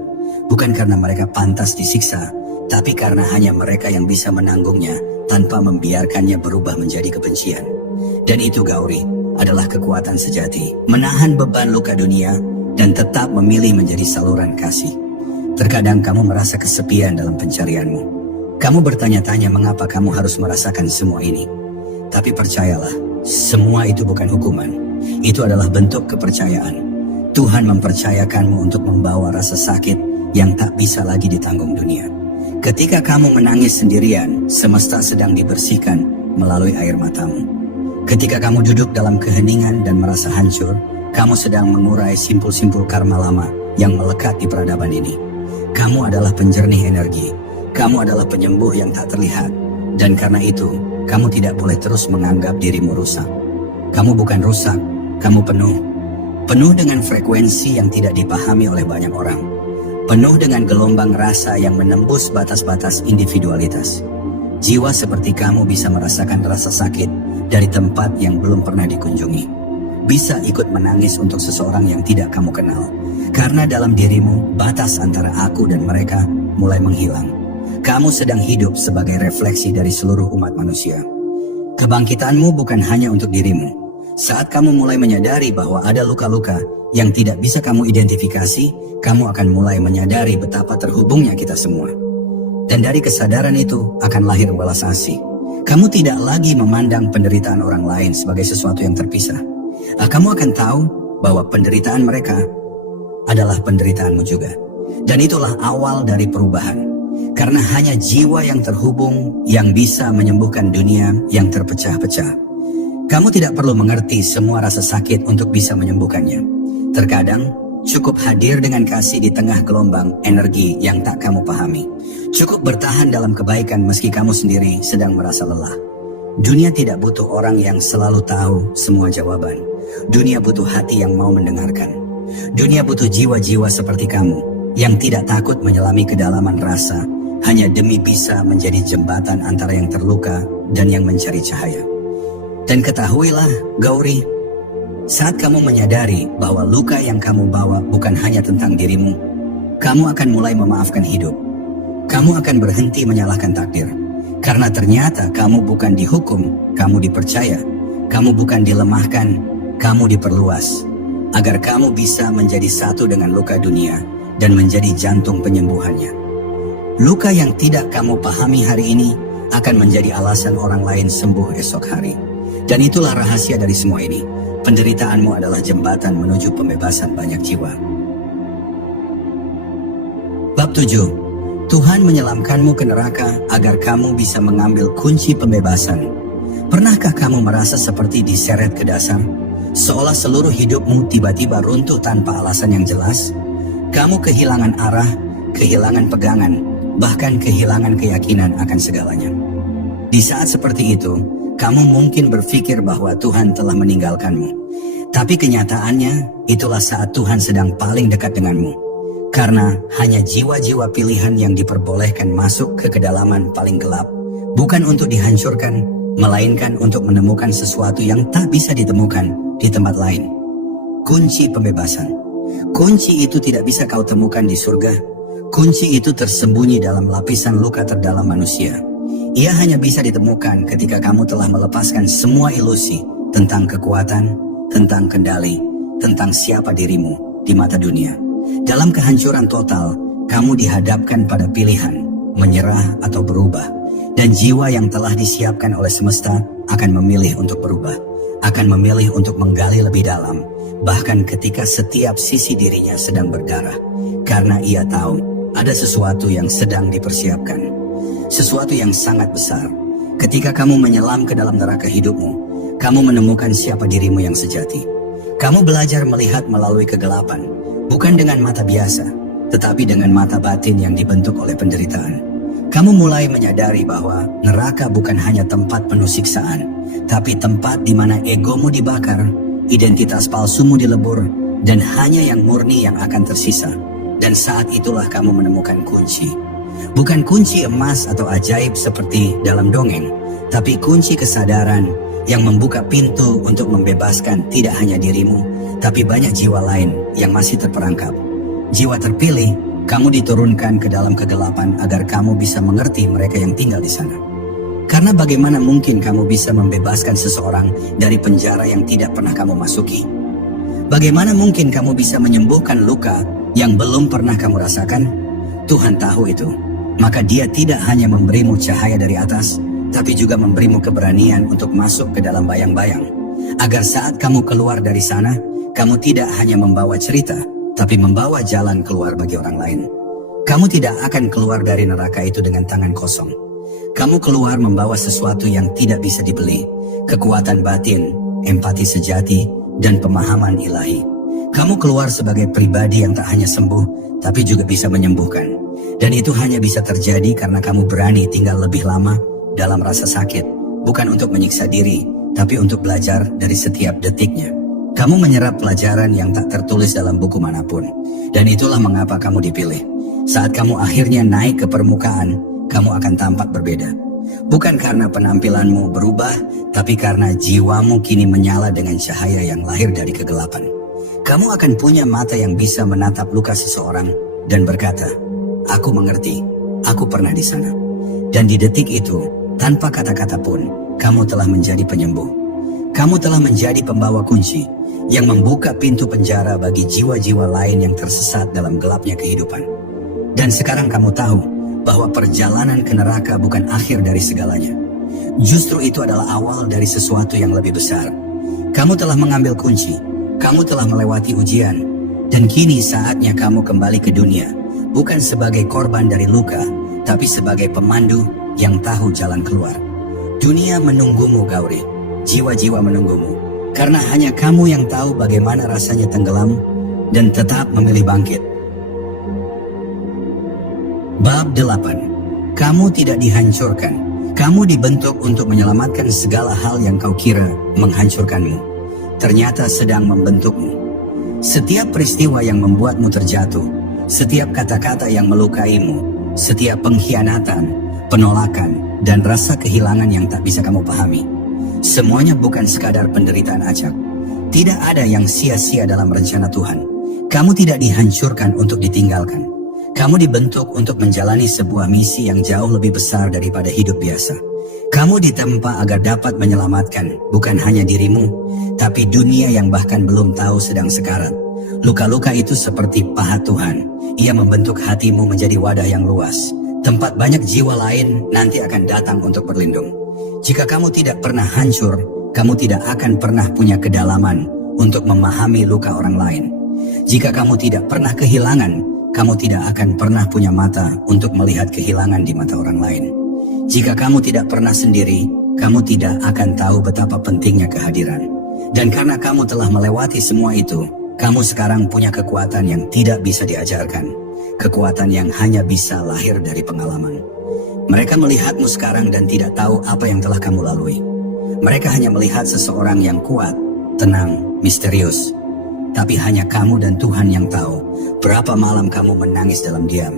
bukan karena mereka pantas disiksa, tapi karena hanya mereka yang bisa menanggungnya tanpa membiarkannya berubah menjadi kebencian. Dan itu, Gauri, adalah kekuatan sejati, menahan beban luka dunia dan tetap memilih menjadi saluran kasih. Terkadang kamu merasa kesepian dalam pencarianmu. Kamu bertanya-tanya mengapa kamu harus merasakan semua ini. Tapi percayalah, semua itu bukan hukuman. Itu adalah bentuk kepercayaan. Tuhan mempercayakanmu untuk membawa rasa sakit yang tak bisa lagi ditanggung dunia. Ketika kamu menangis sendirian, semesta sedang dibersihkan melalui air matamu. Ketika kamu duduk dalam keheningan dan merasa hancur, kamu sedang mengurai simpul-simpul karma lama yang melekat di peradaban ini. Kamu adalah penjernih energi. Kamu adalah penyembuh yang tak terlihat. Dan karena itu, kamu tidak boleh terus menganggap dirimu rusak. Kamu bukan rusak, kamu penuh. Penuh dengan frekuensi yang tidak dipahami oleh banyak orang. Penuh dengan gelombang rasa yang menembus batas-batas individualitas. Jiwa seperti kamu bisa merasakan rasa sakit dari tempat yang belum pernah dikunjungi. Bisa ikut menangis untuk seseorang yang tidak kamu kenal. Karena dalam dirimu, batas antara aku dan mereka mulai menghilang. Kamu sedang hidup sebagai refleksi dari seluruh umat manusia. Kebangkitanmu bukan hanya untuk dirimu. Saat kamu mulai menyadari bahwa ada luka-luka yang tidak bisa kamu identifikasi, kamu akan mulai menyadari betapa terhubungnya kita semua. Dan dari kesadaran itu akan lahir welas asih. Kamu tidak lagi memandang penderitaan orang lain sebagai sesuatu yang terpisah. Kamu akan tahu bahwa penderitaan mereka adalah penderitaanmu juga. Dan itulah awal dari perubahan. Karena hanya jiwa yang terhubung yang bisa menyembuhkan dunia yang terpecah-pecah. Kamu tidak perlu mengerti semua rasa sakit untuk bisa menyembuhkannya. Terkadang, cukup hadir dengan kasih di tengah gelombang energi yang tak kamu pahami. Cukup bertahan dalam kebaikan meski kamu sendiri sedang merasa lelah. Dunia tidak butuh orang yang selalu tahu semua jawaban. Dunia butuh hati yang mau mendengarkan. Dunia butuh jiwa-jiwa seperti kamu yang tidak takut menyelami kedalaman rasa hanya demi bisa menjadi jembatan antara yang terluka dan yang mencari cahaya. Dan ketahuilah, Gauri, saat kamu menyadari bahwa luka yang kamu bawa bukan hanya tentang dirimu, kamu akan mulai memaafkan hidup. Kamu akan berhenti menyalahkan takdir. Karena ternyata kamu bukan dihukum, kamu dipercaya. Kamu bukan dilemahkan, kamu diperluas. Agar kamu bisa menjadi satu dengan luka dunia dan menjadi jantung penyembuhannya. Luka yang tidak kamu pahami hari ini akan menjadi alasan orang lain sembuh esok hari. Dan itulah rahasia dari semua ini. Penderitaanmu adalah jembatan menuju pembebasan banyak jiwa. Bab 7. Tuhan menyelamkanmu ke neraka agar kamu bisa mengambil kunci pembebasan. Pernahkah kamu merasa seperti diseret ke dasar? Seolah seluruh hidupmu tiba-tiba runtuh tanpa alasan yang jelas? Kamu kehilangan arah, kehilangan pegangan, bahkan kehilangan keyakinan akan segalanya. Di saat seperti itu, kamu mungkin berpikir bahwa Tuhan telah meninggalkanmu. Tapi kenyataannya, itulah saat Tuhan sedang paling dekat denganmu. Karena hanya jiwa-jiwa pilihan yang diperbolehkan masuk ke kedalaman paling gelap, bukan untuk dihancurkan, melainkan untuk menemukan sesuatu yang tak bisa ditemukan di tempat lain. Kunci pembebasan. Kunci itu tidak bisa kau temukan di surga. Kunci itu tersembunyi dalam lapisan luka terdalam manusia. Ia hanya bisa ditemukan ketika kamu telah melepaskan semua ilusi tentang kekuatan, tentang kendali, tentang siapa dirimu di mata dunia. Dalam kehancuran total, kamu dihadapkan pada pilihan, menyerah atau berubah. Dan jiwa yang telah disiapkan oleh semesta akan memilih untuk berubah, akan memilih untuk menggali lebih dalam, bahkan ketika setiap sisi dirinya sedang berdarah. Karena ia tahu ada sesuatu yang sedang dipersiapkan. Sesuatu yang sangat besar. Ketika kamu menyelam ke dalam neraka hidupmu, kamu menemukan siapa dirimu yang sejati. Kamu belajar melihat melalui kegelapan, bukan dengan mata biasa, tetapi dengan mata batin yang dibentuk oleh penderitaan. Kamu mulai menyadari bahwa neraka bukan hanya tempat penuh siksaan, tapi tempat di mana egomu dibakar, identitas palsumu dilebur, dan hanya yang murni yang akan tersisa. Dan saat itulah kamu menemukan kunci. Bukan kunci emas atau ajaib seperti dalam dongeng, tapi kunci kesadaran yang membuka pintu untuk membebaskan tidak hanya dirimu, tapi banyak jiwa lain yang masih terperangkap. Jiwa terpilih Kamu diturunkan ke dalam kegelapan agar kamu bisa mengerti mereka yang tinggal di sana. Karena bagaimana mungkin kamu bisa membebaskan seseorang dari penjara yang tidak pernah kamu masuki? Bagaimana mungkin kamu bisa menyembuhkan luka yang belum pernah kamu rasakan? Tuhan tahu itu. Maka Dia tidak hanya memberimu cahaya dari atas, tapi juga memberimu keberanian untuk masuk ke dalam bayang-bayang. Agar saat kamu keluar dari sana, kamu tidak hanya membawa cerita, tapi membawa jalan keluar bagi orang lain. Kamu tidak akan keluar dari neraka itu dengan tangan kosong. Kamu keluar membawa sesuatu yang tidak bisa dibeli, kekuatan batin, empati sejati, dan pemahaman ilahi. Kamu keluar sebagai pribadi yang tak hanya sembuh, tapi juga bisa menyembuhkan. Dan itu hanya bisa terjadi karena kamu berani tinggal lebih lama dalam rasa sakit, bukan untuk menyiksa diri, tapi untuk belajar dari setiap detiknya. Kamu menyerap pelajaran yang tak tertulis dalam buku manapun. Dan itulah mengapa kamu dipilih. Saat kamu akhirnya naik ke permukaan, kamu akan tampak berbeda. Bukan karena penampilanmu berubah, tapi karena jiwamu kini menyala dengan cahaya yang lahir dari kegelapan. Kamu akan punya mata yang bisa menatap luka seseorang dan berkata, "Aku mengerti, aku pernah di sana." Dan di detik itu, tanpa kata-kata pun, kamu telah menjadi penyembuh. Kamu telah menjadi pembawa kunci yang membuka pintu penjara bagi jiwa-jiwa lain yang tersesat dalam gelapnya kehidupan. Dan sekarang kamu tahu bahwa perjalanan ke neraka bukan akhir dari segalanya. Justru itu adalah awal dari sesuatu yang lebih besar. Kamu telah mengambil kunci, kamu telah melewati ujian, dan kini saatnya kamu kembali ke dunia, bukan sebagai korban dari luka, tapi sebagai pemandu yang tahu jalan keluar. Dunia menunggumu, Gauri. Jiwa-jiwa menunggumu. Karena hanya kamu yang tahu bagaimana rasanya tenggelam dan tetap memilih bangkit. Bab 8. Kamu tidak dihancurkan. Kamu dibentuk untuk menyelamatkan segala hal yang kau kira menghancurkanmu. Ternyata sedang membentukmu. Setiap peristiwa yang membuatmu terjatuh, setiap kata-kata yang melukaimu, setiap pengkhianatan, penolakan, dan rasa kehilangan yang tak bisa kamu pahami, semuanya bukan sekadar penderitaan acak. Tidak ada yang sia-sia dalam rencana Tuhan. Kamu tidak dihancurkan untuk ditinggalkan. Kamu dibentuk untuk menjalani sebuah misi yang jauh lebih besar daripada hidup biasa. Kamu ditempa agar dapat menyelamatkan bukan hanya dirimu, tapi dunia yang bahkan belum tahu sedang sekarat. Luka-luka itu seperti pahat Tuhan. Ia membentuk hatimu menjadi wadah yang luas. Tempat banyak jiwa lain nanti akan datang untuk berlindung. Jika kamu tidak pernah hancur, kamu tidak akan pernah punya kedalaman untuk memahami luka orang lain. Jika kamu tidak pernah kehilangan, kamu tidak akan pernah punya mata untuk melihat kehilangan di mata orang lain. Jika kamu tidak pernah sendiri, kamu tidak akan tahu betapa pentingnya kehadiran. Dan karena kamu telah melewati semua itu, kamu sekarang punya kekuatan yang tidak bisa diajarkan. Kekuatan yang hanya bisa lahir dari pengalaman. Mereka melihatmu sekarang dan tidak tahu apa yang telah kamu lalui. Mereka hanya melihat seseorang yang kuat, tenang, misterius. Tapi hanya kamu dan Tuhan yang tahu berapa malam kamu menangis dalam diam.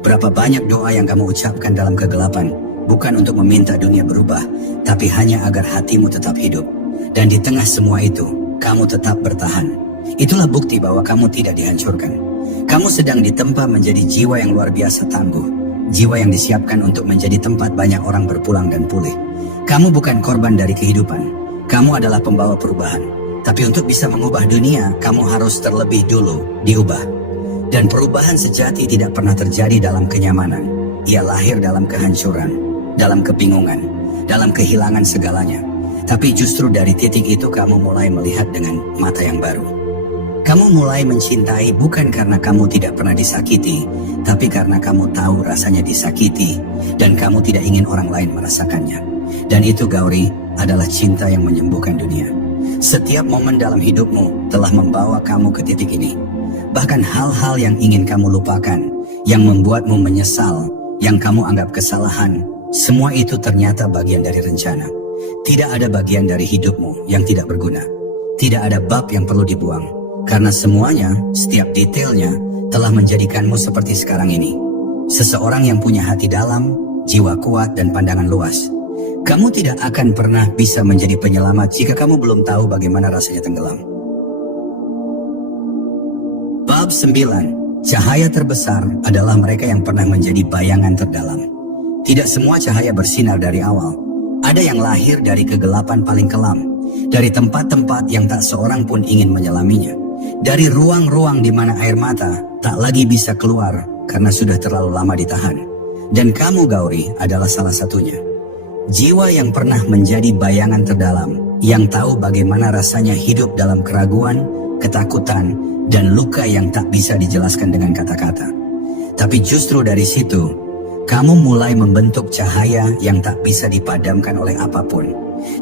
Berapa banyak doa yang kamu ucapkan dalam kegelapan, bukan untuk meminta dunia berubah, tapi hanya agar hatimu tetap hidup. Dan di tengah semua itu, kamu tetap bertahan. Itulah bukti bahwa kamu tidak dihancurkan. Kamu sedang ditempa menjadi jiwa yang luar biasa tangguh. Jiwa yang disiapkan untuk menjadi tempat banyak orang berpulang dan pulih. Kamu bukan korban dari kehidupan. Kamu adalah pembawa perubahan. Tapi untuk bisa mengubah dunia, kamu harus terlebih dulu diubah. Dan perubahan sejati tidak pernah terjadi dalam kenyamanan. Ia lahir dalam kehancuran, dalam kebingungan, dalam kehilangan segalanya. Tapi justru dari titik itu kamu mulai melihat dengan mata yang baru. Kamu mulai mencintai bukan karena kamu tidak pernah disakiti, tapi karena kamu tahu rasanya disakiti, dan kamu tidak ingin orang lain merasakannya. Dan itu, Gauri, adalah cinta yang menyembuhkan dunia. Setiap momen dalam hidupmu telah membawa kamu ke titik ini. Bahkan hal-hal yang ingin kamu lupakan, yang membuatmu menyesal, yang kamu anggap kesalahan, semua itu ternyata bagian dari rencana. Tidak ada bagian dari hidupmu yang tidak berguna. Tidak ada bab yang perlu dibuang. Karena semuanya, setiap detailnya, telah menjadikanmu seperti sekarang ini. Seseorang yang punya hati dalam, jiwa kuat, dan pandangan luas. Kamu tidak akan pernah bisa menjadi penyelamat jika kamu belum tahu bagaimana rasanya tenggelam. Bab 9. Cahaya terbesar adalah mereka yang pernah menjadi bayangan terdalam. Tidak semua cahaya bersinar dari awal. Ada yang lahir dari kegelapan paling kelam, dari tempat-tempat yang tak seorang pun ingin menyelaminya, dari ruang-ruang di mana air mata tak lagi bisa keluar karena sudah terlalu lama ditahan. Dan kamu, Gauri, adalah salah satunya. Jiwa yang pernah menjadi bayangan terdalam, yang tahu bagaimana rasanya hidup dalam keraguan, ketakutan, dan luka yang tak bisa dijelaskan dengan kata-kata. Tapi justru dari situ, kamu mulai membentuk cahaya yang tak bisa dipadamkan oleh apapun.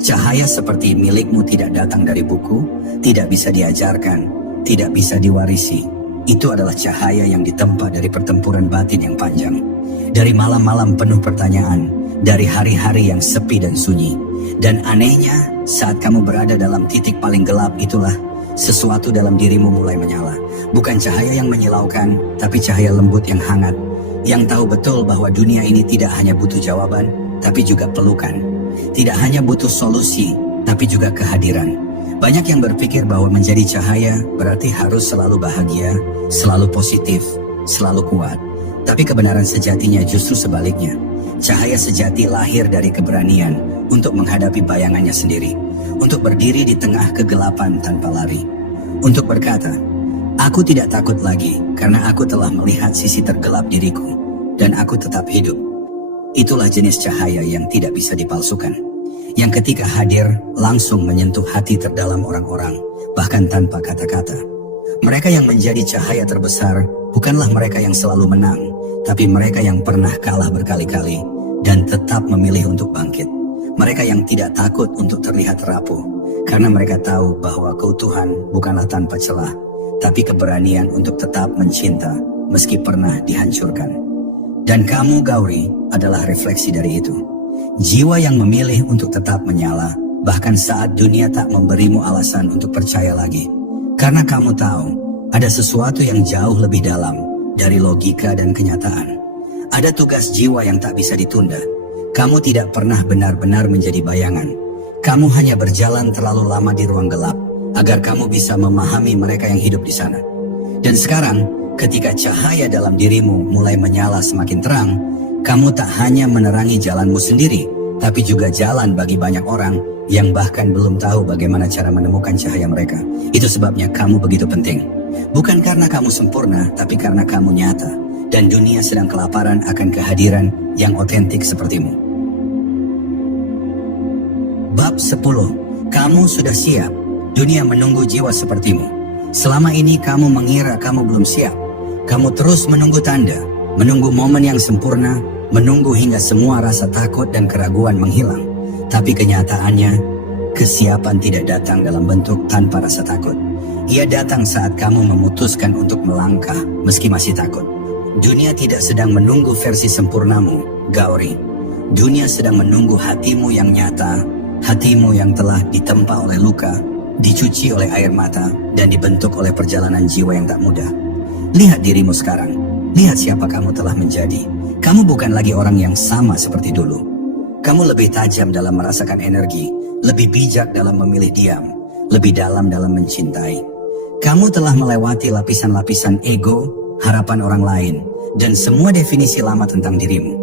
Cahaya seperti milikmu tidak datang dari buku, tidak bisa diajarkan, tidak bisa diwarisi. Itu adalah cahaya yang ditempa dari pertempuran batin yang panjang. Dari malam-malam penuh pertanyaan, dari hari-hari yang sepi dan sunyi. Dan anehnya, saat kamu berada dalam titik paling gelap itulah, sesuatu dalam dirimu mulai menyala. Bukan cahaya yang menyilaukan, tapi cahaya lembut yang hangat, yang tahu betul bahwa dunia ini tidak hanya butuh jawaban, tapi juga pelukan. Tidak hanya butuh solusi, tapi juga kehadiran. Banyak yang berpikir bahwa menjadi cahaya berarti harus selalu bahagia, selalu positif, selalu kuat. Tapi kebenaran sejatinya justru sebaliknya. Cahaya sejati lahir dari keberanian untuk menghadapi bayangannya sendiri, untuk berdiri di tengah kegelapan tanpa lari, untuk berkata, "Aku tidak takut lagi karena aku telah melihat sisi tergelap diriku dan aku tetap hidup." Itulah jenis cahaya yang tidak bisa dipalsukan, yang ketika hadir langsung menyentuh hati terdalam orang-orang, bahkan tanpa kata-kata. Mereka yang menjadi cahaya terbesar bukanlah mereka yang selalu menang, tapi mereka yang pernah kalah berkali-kali dan tetap memilih untuk bangkit. Mereka yang tidak takut untuk terlihat rapuh, karena mereka tahu bahwa keutuhan bukanlah tanpa celah, tapi keberanian untuk tetap mencinta meski pernah dihancurkan. Dan kamu, Gauri, adalah refleksi dari itu. Jiwa yang memilih untuk tetap menyala, bahkan saat dunia tak memberimu alasan untuk percaya lagi. Karena kamu tahu, ada sesuatu yang jauh lebih dalam dari logika dan kenyataan. Ada tugas jiwa yang tak bisa ditunda. Kamu tidak pernah benar-benar menjadi bayangan. Kamu hanya berjalan terlalu lama di ruang gelap, agar kamu bisa memahami mereka yang hidup di sana. Dan sekarang, ketika cahaya dalam dirimu mulai menyala semakin terang, kamu tak hanya menerangi jalanmu sendiri, tapi juga jalan bagi banyak orang yang bahkan belum tahu bagaimana cara menemukan cahaya mereka. Itu sebabnya kamu begitu penting. Bukan karena kamu sempurna, tapi karena kamu nyata. Dan dunia sedang kelaparan akan kehadiran yang otentik sepertimu. Bab 10. Kamu sudah siap. Dunia menunggu jiwa sepertimu. Selama ini kamu mengira kamu belum siap. Kamu terus menunggu tanda, menunggu momen yang sempurna, menunggu hingga semua rasa takut dan keraguan menghilang. Tapi kenyataannya, kesiapan tidak datang dalam bentuk tanpa rasa takut. Ia datang saat kamu memutuskan untuk melangkah meski masih takut. Dunia tidak sedang menunggu versi sempurnamu, Gauri. Dunia sedang menunggu hatimu yang nyata, hatimu yang telah ditempa oleh luka, dicuci oleh air mata, dan dibentuk oleh perjalanan jiwa yang tak mudah. Lihat dirimu sekarang. Lihat siapa kamu telah menjadi. Kamu bukan lagi orang yang sama seperti dulu. Kamu lebih tajam dalam merasakan energi, lebih bijak dalam memilih diam, lebih dalam dalam mencintai. Kamu telah melewati lapisan-lapisan ego, harapan orang lain, dan semua definisi lama tentang dirimu.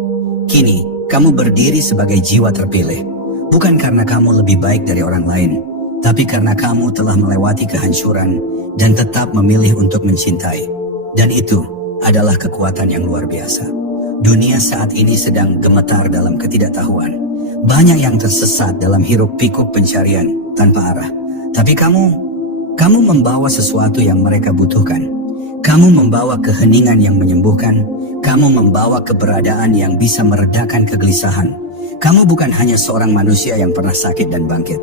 Kini, kamu berdiri sebagai jiwa terpilih, bukan karena kamu lebih baik dari orang lain, tapi karena kamu telah melewati kehancuran dan tetap memilih untuk mencintai. Dan itu adalah kekuatan yang luar biasa. Dunia saat ini sedang gemetar dalam ketidaktahuan. Banyak yang tersesat dalam hiruk pikuk pencarian tanpa arah. Tapi kamu membawa sesuatu yang mereka butuhkan. Kamu membawa keheningan yang menyembuhkan. Kamu membawa keberadaan yang bisa meredakan kegelisahan. Kamu bukan hanya seorang manusia yang pernah sakit dan bangkit.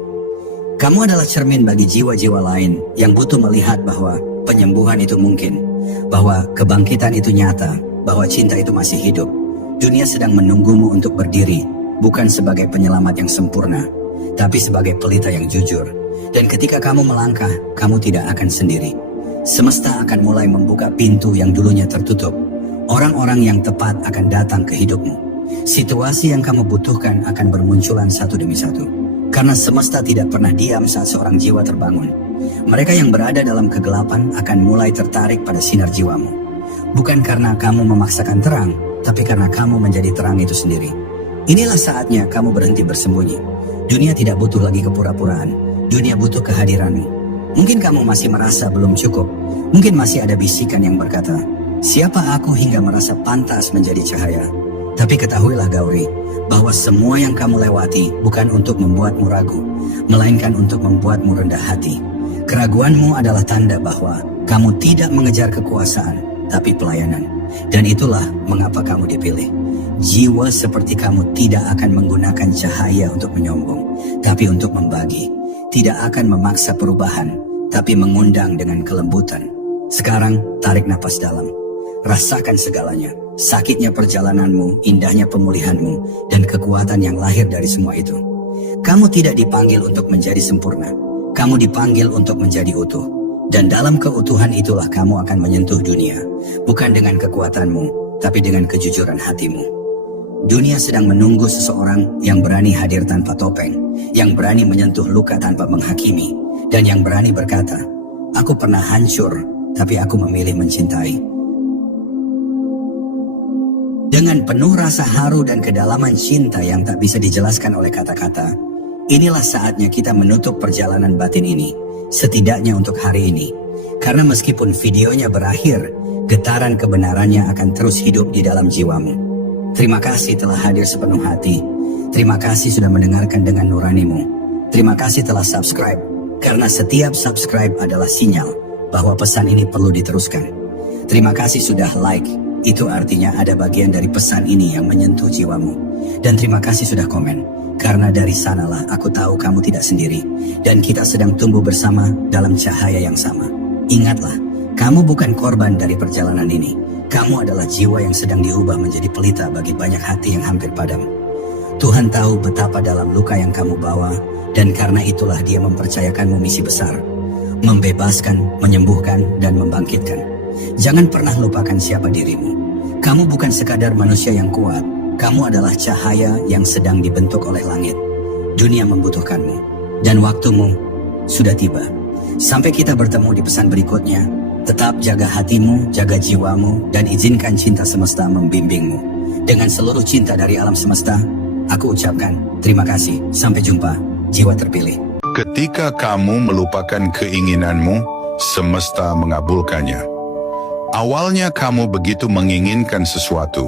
Kamu adalah cermin bagi jiwa-jiwa lain yang butuh melihat bahwa penyembuhan itu mungkin, bahwa kebangkitan itu nyata, bahwa cinta itu masih hidup. Dunia sedang menunggumu untuk berdiri, bukan sebagai penyelamat yang sempurna, tapi sebagai pelita yang jujur. Dan ketika kamu melangkah, kamu tidak akan sendiri. Semesta akan mulai membuka pintu yang dulunya tertutup. Orang-orang yang tepat akan datang ke hidupmu. Situasi yang kamu butuhkan akan bermunculan satu demi satu. Karena semesta tidak pernah diam saat seorang jiwa terbangun. Mereka yang berada dalam kegelapan akan mulai tertarik pada sinar jiwamu. Bukan karena kamu memaksakan terang, tapi karena kamu menjadi terang itu sendiri. Inilah saatnya kamu berhenti bersembunyi. Dunia tidak butuh lagi kepura-puraan. Dunia butuh kehadiranmu. Mungkin kamu masih merasa belum cukup. Mungkin masih ada bisikan yang berkata, siapa aku hingga merasa pantas menjadi cahaya? Tapi ketahuilah Gauri, bahwa semua yang kamu lewati bukan untuk membuatmu ragu, melainkan untuk membuatmu rendah hati. Keraguanmu adalah tanda bahwa kamu tidak mengejar kekuasaan, tapi pelayanan. Dan itulah mengapa kamu dipilih. Jiwa seperti kamu tidak akan menggunakan cahaya untuk menyombong, tapi untuk membagi. Tidak akan memaksa perubahan, tapi mengundang dengan kelembutan. Sekarang, tarik napas dalam. Rasakan segalanya. Sakitnya perjalananmu, indahnya pemulihanmu, dan kekuatan yang lahir dari semua itu. Kamu tidak dipanggil untuk menjadi sempurna. Kamu dipanggil untuk menjadi utuh. Dan dalam keutuhan itulah kamu akan menyentuh dunia. Bukan dengan kekuatanmu, tapi dengan kejujuran hatimu. Dunia sedang menunggu seseorang yang berani hadir tanpa topeng, yang berani menyentuh luka tanpa menghakimi, dan yang berani berkata, aku pernah hancur, tapi aku memilih mencintai. Dengan penuh rasa haru dan kedalaman cinta yang tak bisa dijelaskan oleh kata-kata, inilah saatnya kita menutup perjalanan batin ini, setidaknya untuk hari ini. Karena meskipun videonya berakhir, getaran kebenarannya akan terus hidup di dalam jiwamu. Terima kasih telah hadir sepenuh hati. Terima kasih sudah mendengarkan dengan nuranimu. Terima kasih telah subscribe, karena setiap subscribe adalah sinyal bahwa pesan ini perlu diteruskan. Terima kasih sudah like, itu artinya ada bagian dari pesan ini yang menyentuh jiwamu. Dan terima kasih sudah komen, karena dari sanalah aku tahu kamu tidak sendiri, dan kita sedang tumbuh bersama dalam cahaya yang sama. Ingatlah, kamu bukan korban dari perjalanan ini. Kamu adalah jiwa yang sedang diubah menjadi pelita bagi banyak hati yang hampir padam. Tuhan tahu betapa dalam luka yang kamu bawa, dan karena itulah Dia mempercayakanmu misi besar. Membebaskan, menyembuhkan, dan membangkitkan. Jangan pernah lupakan siapa dirimu. Kamu bukan sekadar manusia yang kuat. Kamu adalah cahaya yang sedang dibentuk oleh langit. Dunia membutuhkanmu. Dan waktumu sudah tiba. Sampai kita bertemu di pesan berikutnya. Tetap jaga hatimu, jaga jiwamu, dan izinkan cinta semesta membimbingmu. Dengan seluruh cinta dari alam semesta, aku ucapkan terima kasih. Sampai jumpa, jiwa terpilih. Ketika kamu melupakan keinginanmu, semesta mengabulkannya. Awalnya kamu begitu menginginkan sesuatu.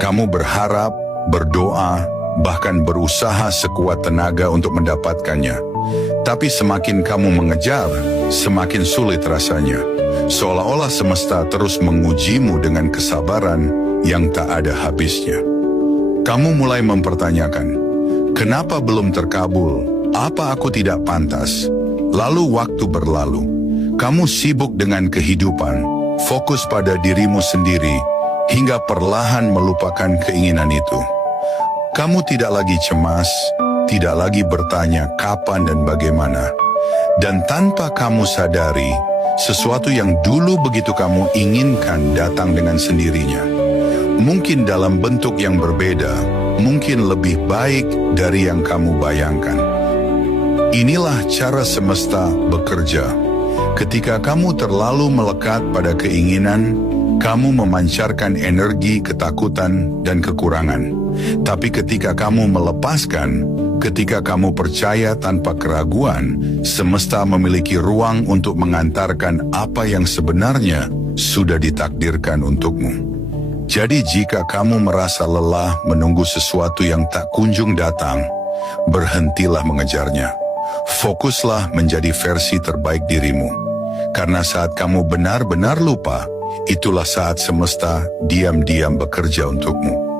Kamu berharap, berdoa, bahkan berusaha sekuat tenaga untuk mendapatkannya. Tapi semakin kamu mengejar, semakin sulit rasanya. Seolah-olah semesta terus mengujimu dengan kesabaran yang tak ada habisnya. Kamu mulai mempertanyakan, kenapa belum terkabul? Apa aku tidak pantas? Lalu waktu berlalu. Kamu sibuk dengan kehidupan, fokus pada dirimu sendiri, hingga perlahan melupakan keinginan itu. Kamu tidak lagi cemas, tidak lagi bertanya kapan dan bagaimana. Dan tanpa kamu sadari, sesuatu yang dulu begitu kamu inginkan datang dengan sendirinya. Mungkin dalam bentuk yang berbeda, mungkin lebih baik dari yang kamu bayangkan. Inilah cara semesta bekerja. Ketika kamu terlalu melekat pada keinginan, kamu memancarkan energi ketakutan dan kekurangan. Tapi ketika kamu melepaskan, ketika kamu percaya tanpa keraguan, semesta memiliki ruang untuk mengantarkan apa yang sebenarnya sudah ditakdirkan untukmu. Jadi jika kamu merasa lelah menunggu sesuatu yang tak kunjung datang, berhentilah mengejarnya. Fokuslah menjadi versi terbaik dirimu. Karena saat kamu benar-benar lupa, itulah saat semesta diam-diam bekerja untukmu.